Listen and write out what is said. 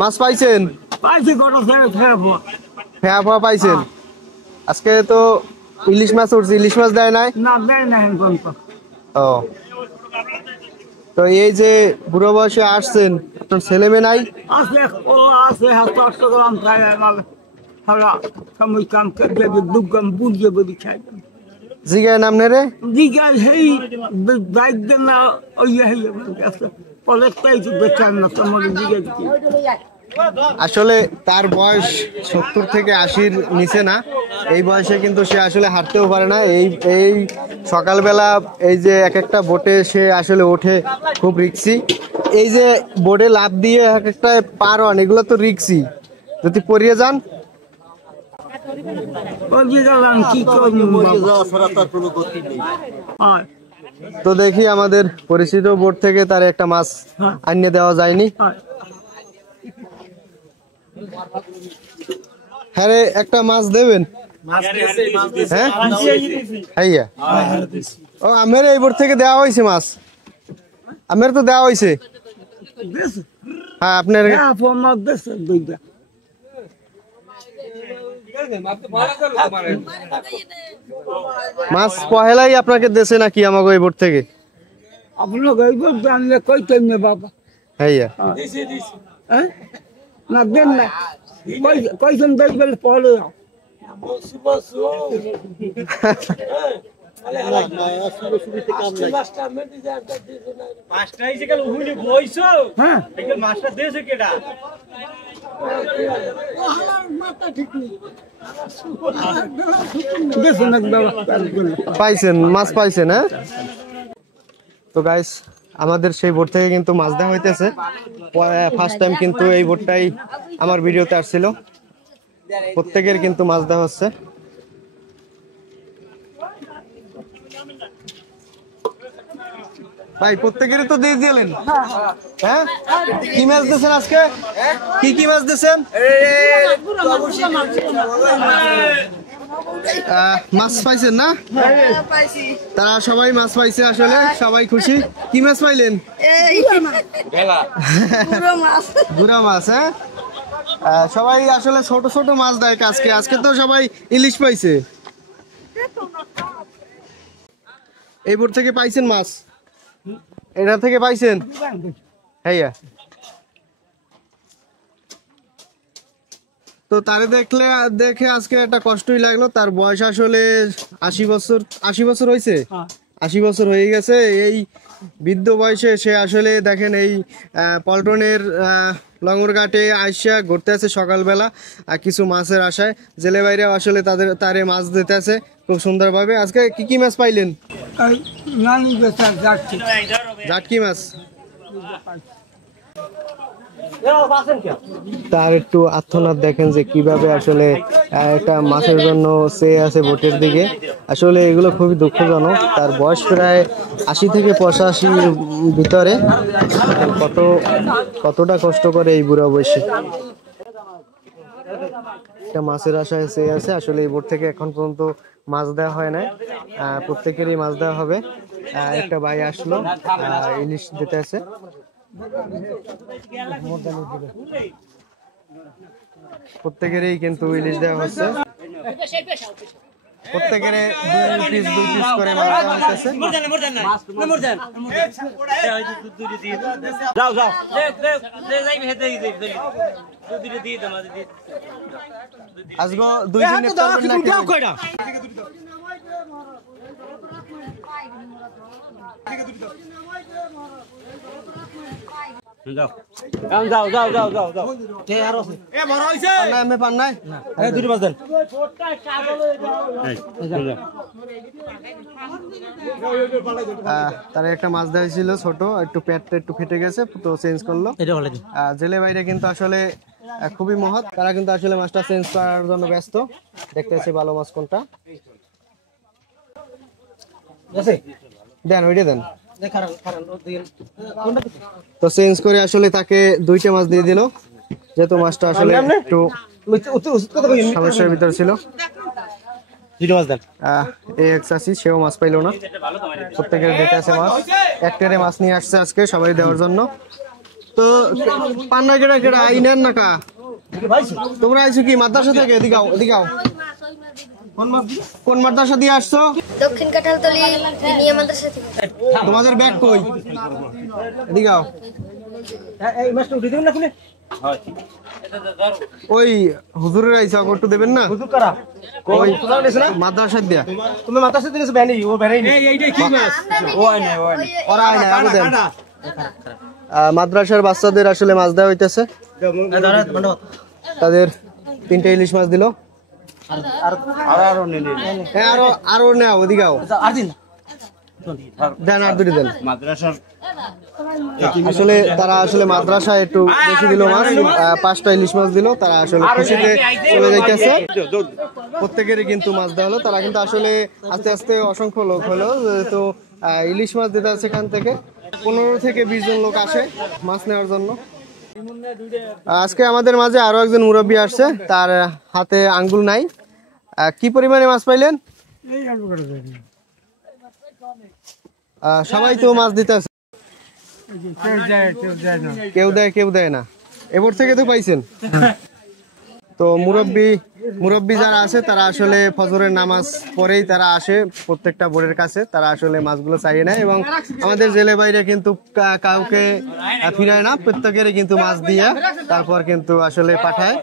মাছ পাইছেন? পাইছি কত হ্যাঁ বাবা পাইছেন। আজকে তো ইলিশ মাছ উঠছে, ইলিশ মাছ দেয় নাই? না দেয় না ও, তো এই যে বুড়ো বয়সে আসছেন, আপনার ছেলে মেয়ে নাই? আছে ও আছে চট্টগ্রাম সময় কাম করে দুগ্গাম বুঝিয়ে বলি খাই জিগায় নাম রে দিঘা সেই বাইক না ওই আছে অনেক পাইছি বেচার না তোমার দিঘা আসলে তার বয়স 70 থেকে 80-র নিচে না। এই বয়সে কিন্তু সে আসলে হাঁটতেও পারে না। এই সকালবেলা এই যে এক একটা বোটে সে আসলে ওঠে, খুব রিক্সি। এই যে বোটে লাফ দিয়ে এক একটা পার হন, এগুলো তো রিক্সি, যদি পড়িয়ে যান। তো দেখি আমাদের পরিচিত বোট থেকে তার একটা মাছ আনিয়ে দেওয়া যায়নি। হ্যাঁ রে, একটা মাছ দেবেন? হ্যাঁ হ্যাঁ, ও আমের এই বোট থেকে দেওয়া হয়েছে মাছ, আমের তো দেওয়া হয়েছে। হ্যাঁ আপনার মাছ পহেলাই আপনাকে দেশে নাকি আমাকে এই বোট থেকে? বাবা হ্যাঁ না দেন না কয়জন দেখবেন পরে পাইছেন, মাছ পাইছেন? হ্যাঁ, তো গাইস আমাদের সেই বোট থেকে কিন্তু মাছ দেওয়া হইতেছে। ফার্স্ট টাইম কিন্তু এই বোটটাই আমার ভিডিওতে আসছিল। প্রত্যেকের কিন্তু মাছ দেওয়া হচ্ছে। ভাই প্রত্যেকেরই তো দিয়ে দিলেন? হ্যাঁ, কি মাছ দিয়েছেন আজকে? কি মাছ দিয়েছেন? মাছ পাইছেন না? তারা সবাই মাছ পাইছে, আসলে সবাই খুশি। কি মাছ পাইলেন? গুড়া মাছ। হ্যাঁ, সবাই আসলে ছোট ছোট মাছ দেয় আজকে। আজকে তো সবাই ইলিশ পাইছে। এই বোট থেকে পাইছেন মাছ? এটা থেকে পাইছেন? হ্যাঁ, তো তারে দেখে আজকে একটা কষ্টই লাগলো। তার বয়স আসলে 80 বছর হয়েছে। 80 বছর হয়ে গেছে। এই বৃদ্ধ বয়সে সে আসলে দেখেন এই পল্টনের লঙ্গরঘাটে আইসা ঘুরতে আছে সকালবেলা কিছু মাছের আশায়। জেলে বাইরেও আসলে তারে মাছ দিতে আছে খুব সুন্দরভাবে। আজকে কি মাছ পাইলেন? জাটকি মাছ। তার একটু আর্তনাদ দেখেন যে কিভাবে আসলে একটা মাছের জন্য চেয়ে আছে বোটের দিকে। আসলে এগুলো খুবই দুঃখজনক। তার বয়স প্রায় 80 থেকে 85 ভিতরে। কতটা কষ্ট করে এই বুড়া বয়সে একটা মাছের আশায় চেয়ে আছে। আসলে এই বোট থেকে এখন পর্যন্ত মাছ দেওয়া হয় না। প্রত্যেকেরই মাছ দেওয়া হবে। একটা ভাই আসলো, ইলিশ দিতে আছে। প্রত্যেকেরই কিন্তু ইলিশ দেওয়া হচ্ছে। প্রত্যেকের 2 পিস করে মাছ দেওয়া হচ্ছে। আজকে 2 দিন তার একটা মাছ দেওয়া ছিল ছোট, একটু পেটটা একটু ফেটে গেছে, তো চেঞ্জ করলো। জেলে বাইরে কিন্তু আসলে খুবই মহৎ, তারা কিন্তু আসলে মাছটা চেঞ্জ করার জন্য ব্যস্ত। দেখতেছি ভালো মাছ কোনটা দেন, ওইটা দেন। তো চেঞ্জ করে আসলে তাকে 2টা মাছ দিয়ে দিল, যেহেতু মাছটা আসলে একটু সমস্যার ভিতর ছিল। সেও মাছ পাইলো না। প্রত্যেকের দিতে আছে মাছ, একটারে মাছ নিয়ে আসছে আজকে সবাই দেওয়ার জন্য। তো পান্না কেডা কেডা আইনেন না কা তোমরা আইছো কি মাদ্রাসা থেকে এদিকাও এদিকাও কোন মাদ্রাসা দিয়ে আসছো দক্ষিণ কাঁঠালতলি দিনিয়া মাদ্রাসা থেকে। তোমাদের ব্যাগ কই এদিকাও ওই হুজুরের আইসা একটু দেবেন না ওই মাদ্রাসা দিয়া তুমি মাদ্রাসা থেকে বেনি ও বেরাই নি এইটা কি মাছ ও আইনা ওরা আয় না আরো দেন মাদ্রাসার বাচ্চাদের আসলে মাছ দেওয়া হইতেছে তাদের 3টে ইলিশ মাছ দিল হ্যাঁ আরো নেও ওদিকাও দেন আর দুটি দেন আসলে তারা আসলে মাদ্রাসায় একটু বেশি দিল মাছ 5টা ইলিশ মাছ দিল তারা আসলে খুশিতে চলে যাইতেছে প্রত্যেকেরই কিন্তু মাছ দেওয়া হলো তারা কিন্তু আসলে আস্তে আস্তে অসংখ্য লোক হলো তো ইলিশ মাছ দিতে আছে এখান থেকে 15 থেকে 20 জন লোক আসে মাছ নেওয়ার জন্য আজকে আমাদের মাঝে আরো একজন মুরব্বী আসছে তার হাতে আঙ্গুল নাই কি পরিমাণে মাছ পাইলেন সবাই তো মাছ দিতে আছে কেউ দেয় না এবার থেকে তো পাইছেন তো মুরব্বী যারা আছে তারা আসলে ফজরের নামাজ পরেই তারা আসে প্রত্যেকটা বোর্ডের কাছে তারা আসলে মাছগুলো চাইয়ে নেয় এবং আমাদের জেলে বাইরে কিন্তু কাউকে ফিরায় না প্রত্যেকেরই কিন্তু মাছ দিয়ে তারপর কিন্তু আসলে পাঠায়